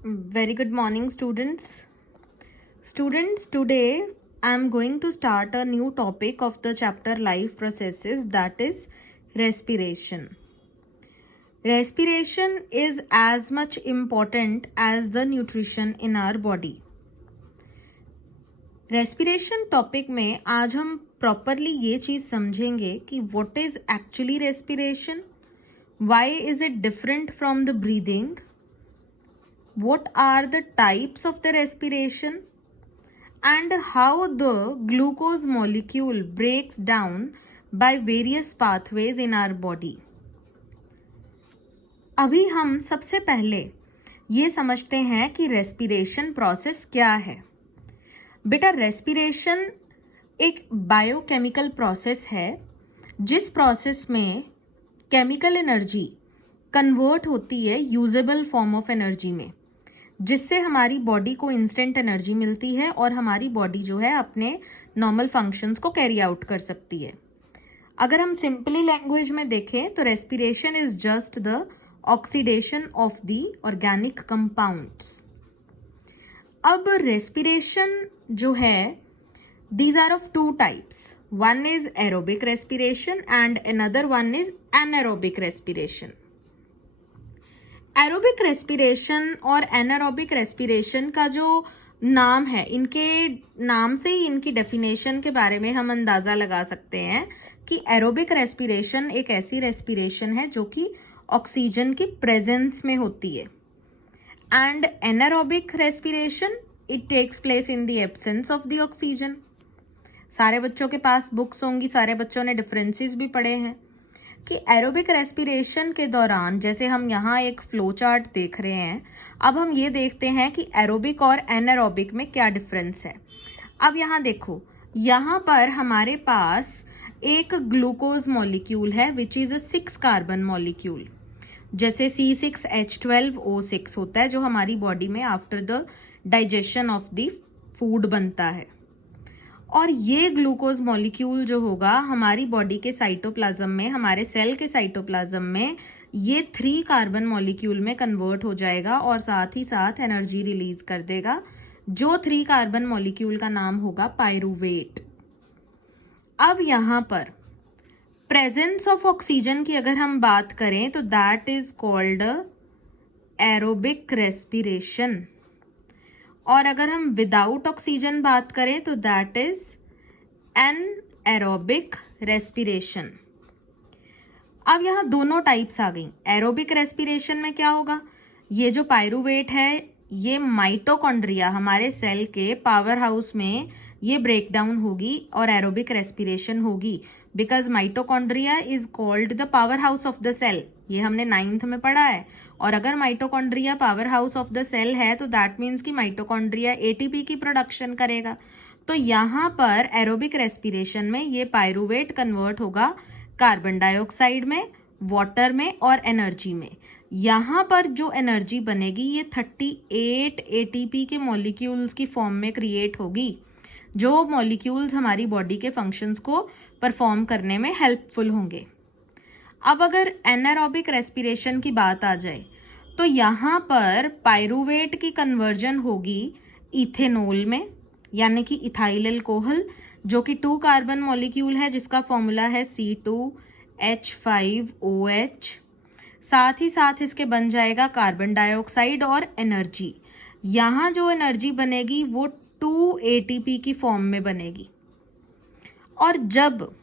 Very good morning, students. Students, today I am going to start a new topic of the chapter Life Processes, that is respiration. Respiration is as much important as the nutrition in our body. Respiration topic में आज हम properly ये चीज़ समझेंगे कि what is actually respiration, why is it different from the breathing, what are the types of the respiration, and how the glucose molecule breaks down by various pathways in our body. अभी हम सबसे पहले ये समझते हैं कि respiration process क्या है. बेटा, रेस्पिरेशन एक बायोकेमिकल प्रोसेस है जिस प्रोसेस में केमिकल एनर्जी कन्वर्ट होती है यूजेबल फॉर्म ऑफ एनर्जी में, जिससे हमारी बॉडी को इंस्टेंट एनर्जी मिलती है और हमारी बॉडी जो है अपने नॉर्मल फंक्शंस को कैरी आउट कर सकती है. अगर हम सिंपली लैंग्वेज में देखें तो respiration is just the oxidation of the organic compounds. अब रेस्पिरेशन जो है, these are of two types. One is aerobic respiration and another one is anaerobic respiration. Aerobic respiration और एनारोबिक रेस्पिरेशन का जो नाम है, इनके नाम से ही इनकी डेफिनेशन के बारे में हम अंदाज़ा लगा सकते हैं कि एरोबिक रेस्पिरेशन एक ऐसी रेस्पिरेशन है जो कि ऑक्सीजन की प्रेजेंस में होती है, and anaerobic respiration it takes place in the absence of the oxygen. सारे बच्चों के पास बुक्स होंगी, सारे बच्चों ने डिफरेंसेस भी पढ़े हैं कि एरोबिक रेस्पिरेशन के दौरान, जैसे हम यहाँ एक फ्लो चार्ट देख रहे हैं, अब हम ये देखते हैं कि एरोबिक और एनारोबिक में क्या डिफरेंस है. अब यहाँ देखो, यहाँ पर हमारे पास एक ग्लूकोज मॉलिक्यूल है which is a 6 carbon molecule, जैसे C6H12O6 होता है जो हमारी बॉडी में after the digestion of the food बनता है. और ये ग्लूकोज मॉलिक्यूल जो होगा हमारी बॉडी के साइटोप्लाज्म में, हमारे सेल के साइटोप्लाज्म में, ये 3 कार्बन मॉलिक्यूल में कन्वर्ट हो जाएगा और साथ ही साथ एनर्जी रिलीज कर देगा, जो 3 कार्बन मॉलिक्यूल का नाम होगा पायरूवेट. अब यहाँ पर प्रेजेंस ऑफ ऑक्सीजन की अगर हम बात करें तो that is called aerobic respiration, और अगर हम विदाउट ऑक्सीजन बात करें तो दैट इज एनएरोबिक रेस्पिरेशन. अब यहाँ दोनों टाइप्स आ गई. एरोबिक रेस्पिरेशन में क्या होगा, ये जो पायरूवेट है ये माइटोकॉन्ड्रिया, हमारे सेल के पावर हाउस में ये ब्रेक डाउन होगी और एरोबिक रेस्पिरेशन होगी, because mitochondria is called the powerhouse of the cell. ये हमने 9th में पढ़ा है. और अगर mitochondria powerhouse of the cell है तो दैट मीन्स कि माइटोकॉन्ड्रिया एटीपी की प्रोडक्शन करेगा. तो यहाँ पर एरोबिक रेस्पिरेशन में ये पायरूवेट कन्वर्ट होगा कार्बन डाइऑक्साइड में, वाटर में और एनर्जी में. यहाँ पर जो एनर्जी बनेगी ये 38 एटीपी के मॉलिक्यूल्स की फॉर्म में क्रिएट होगी, जो मॉलिक्यूल्स हमारी बॉडी के फंक्शंस को परफॉर्म करने में हेल्पफुल होंगे. अब अगर एनारोबिक रेस्पिरेशन की बात आ जाए तो यहाँ पर पायरूवेट की कन्वर्जन होगी इथेनॉल में, यानी कि इथाइल अल्कोहल, जो कि 2 कार्बन मॉलिक्यूल है जिसका फॉर्मूला है C2H5OH. साथ ही साथ इसके बन जाएगा कार्बन डाइऑक्साइड और एनर्जी. यहाँ जो एनर्जी बनेगी वो 2 ATP की फॉर्म में बनेगी. और जब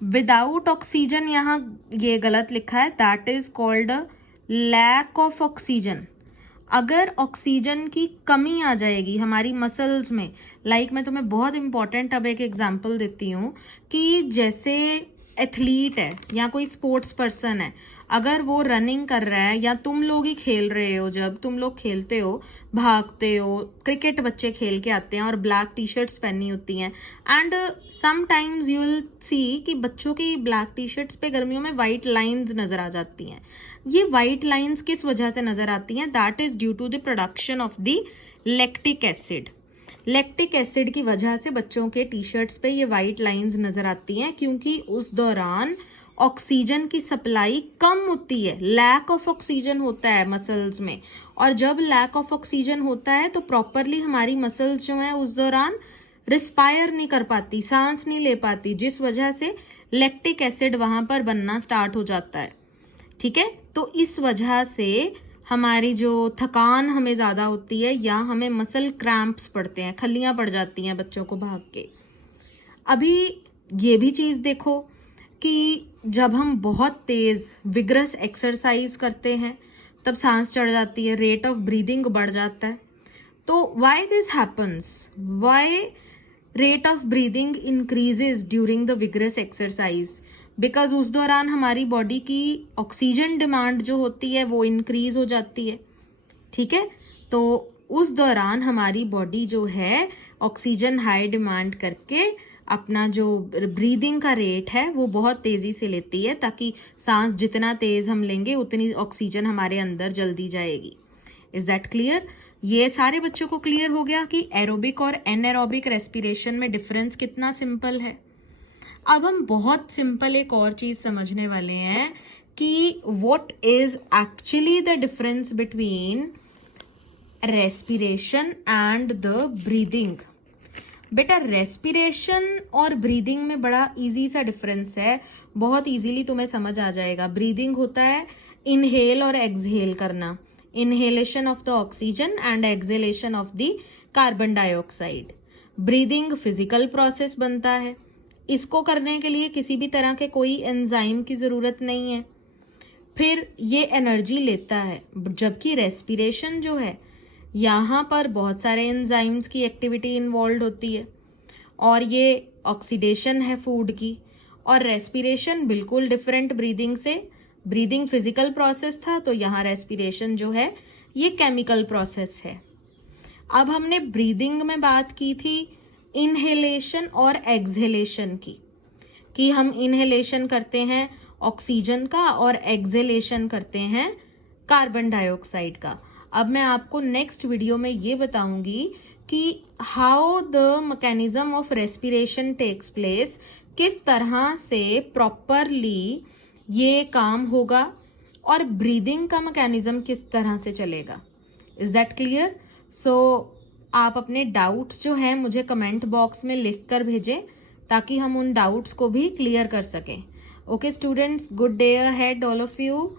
विदाउट ऑक्सीजन, यहाँ ये गलत लिखा है, that is called lack of oxygen. अगर ऑक्सीजन की कमी आ जाएगी हमारी मसल्स में, लाइक मैं तुम्हें बहुत इंपॉर्टेंट अब एक एग्जांपल देती हूँ कि जैसे एथलीट है या कोई स्पोर्ट्स पर्सन है, अगर वो रनिंग कर रहा है या तुम लोग ही खेल रहे हो, जब तुम लोग खेलते हो, भागते हो, क्रिकेट बच्चे खेल के आते हैं और ब्लैक टी शर्ट्स पहनी होती हैं, and sometimes you will see कि बच्चों की ब्लैक टी शर्ट्स पे गर्मियों में वाइट लाइंस नजर आ जाती हैं. ये वाइट लाइंस किस वजह से नजर आती हैं? That is due to the production of the lactic acid. Lactic acid की वजह से बच्चों के टी शर्ट्स पे ये वाइट लाइंस नजर आती हैं, क्योंकि उस दौरान ऑक्सीजन की सप्लाई कम होती है, लैक ऑफ ऑक्सीजन होता है मसल्स में, और जब लैक ऑफ ऑक्सीजन होता है तो प्रॉपरली हमारी मसल्स जो है उस दौरान रिस्पायर नहीं कर पाती, सांस नहीं ले पाती, जिस वजह से लैक्टिक एसिड वहां पर बनना स्टार्ट हो जाता है। ठीक है, तो इस वजह से हमारी जो थकान हमें ज्यादा होती है या हमें मसल क्रैम्प्स पड़ते हैं, खल्लियां पड़ जाती हैं बच्चों को भाग के। अभी ये भी चीज देखो कि जब हम बहुत तेज विग्रस एक्सरसाइज करते हैं तब सांस चढ़ जाती है, रेट ऑफ ब्रीदिंग बढ़ जाता है। तो why this happens, why rate of breathing increases during the vigorous exercise? Because उस दौरान हमारी बॉडी की ऑक्सीजन डिमांड जो होती है वो इंक्रीज हो जाती है। ठीक है, तो उस दौरान हमारी बॉडी जो है ऑक्सीजन हाई डिमांड करके अपना जो ब्रीदिंग का रेट है वो बहुत तेजी से लेती है, ताकि सांस जितना तेज हम लेंगे उतनी ऑक्सीजन हमारे अंदर जल्दी जाएगी। Is that clear? ये सारे बच्चों को क्लियर हो गया कि एरोबिक और एनएरोबिक रेस्पिरेशन में डिफरेंस कितना सिंपल है। अब हम बहुत सिंपल एक और चीज समझने वाले हैं कि what is actually the difference between respiration and the breathing. बेटा रेस्पिरेशन और ब्रीदिंग में बड़ा इजी सा डिफरेंस है, बहुत इजीली तुम्हें समझ आ जाएगा। ब्रीदिंग होता है इनहेल और एक्सहेल करना, inhalation of the oxygen and exhalation of the carbon dioxide. Breathing physical process बनता है, इसको करने के लिए किसी भी तरह के कोई एंजाइम की जरूरत नहीं है, फिर ये एनर्जी लेता है। जबकि रेस्पिरेशन जो है यहाँ पर बहुत सारे एंजाइम्स की एक्टिविटी इन्वॉल्व होती है और ये ऑक्सीडेशन है फूड की। और रेस्पिरेशन बिल्कुल डिफरेंट ब्रीदिंग से। ब्रीदिंग फिजिकल प्रोसेस था, तो यहाँ रेस्पिरेशन जो है ये केमिकल प्रोसेस है। अब हमने ब्रीदिंग में बात की थी इनहेलेशन और एक्सहेलेशन की, कि हम इनहेलेशन करते हैं ऑक्सीजन का और एक्सहेलेशन करते हैं कार्बन डाइऑक्साइड का। अब मैं आपको नेक्स्ट वीडियो में ये बताऊंगी कि how the mechanism of respiration takes place, किस तरह से प्रॉपरली ये काम होगा और ब्रीदिंग का मैकेनिज्म किस तरह से चलेगा। Is that clear? सो आप अपने डाउट्स जो हैं मुझे कमेंट बॉक्स में लिख कर भेजें ताकि हम उन डाउट्स को भी क्लियर कर सकें। Okay students, good day ahead all of you.